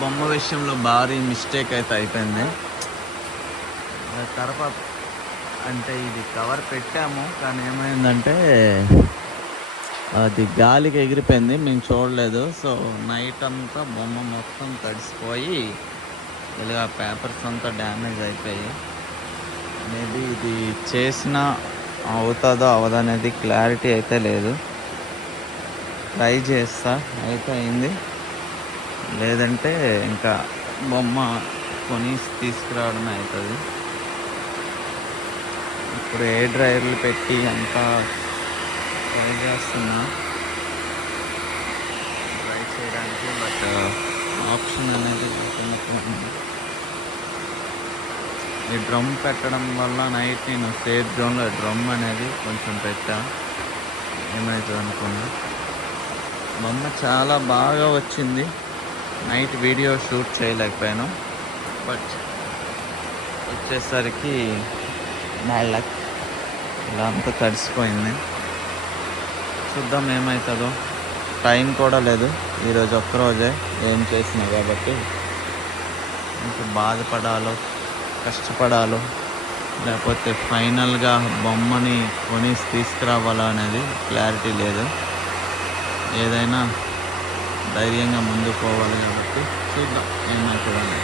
బొమ్మ విషయంలో భారీ మిస్టేక్ అయితే అయిపోయింది. ఆ తర్వాత అంటే ఇది కవర్ పెట్టాము కానీ ఏమైందంటే అది గాలికి ఎగిరిపోయింది మేము చూడలేదు. సో నైట్ అంతా బొమ్మ మొత్తం తడిసిపోయి ఇలాగ పేపర్స్ అంతా డ్యామేజ్ అయిపోయి మేబీ ఇది చేసిన అవుతుందో అవదనేది క్లారిటీ అయితే లేదు. ట్రై చేస్తా అయితే అయింది లేదంటే ఇంకా బొమ్మ కొని తీసుకురావడమే అవుతుంది. ఇప్పుడు ఏ డ్రైవర్లు పెట్టి అంతా ట్రై చేస్తున్నా. ట్రై చేయడానికి బట్ ఆప్షన్ అనేది లేకుండా ఈ డ్రమ్ పెట్టడం వల్ల నైట్ నేను సేఫ్ జోన్లో డ్రమ్ అనేది కొంచెం పెట్టా. ఏమవుతుంది అనుకున్నా బొమ్మ చాలా బాగా వచ్చింది. నైట్ వీడియో షూట్ చేయలేకపోయాను. బట్ వచ్చేసరికి నా లక్ ఇలా అంతా తడిసిపోయింది. చూద్దాం ఏమవుతుందో టైం కూడా లేదు. ఈరోజు ఒక్కరోజే ఏం చేసినా కాబట్టి ఇంకా బాధపడాలో కష్టపడాలో లేకపోతే ఫైనల్గా బొమ్మని కొనేసి తీసుకురావాలో అనేది క్లారిటీ లేదు. ఏదైనా ధైర్యంగా ముందుకు పోవాలి కాబట్టి చూద్దాం ఏమవుతుందని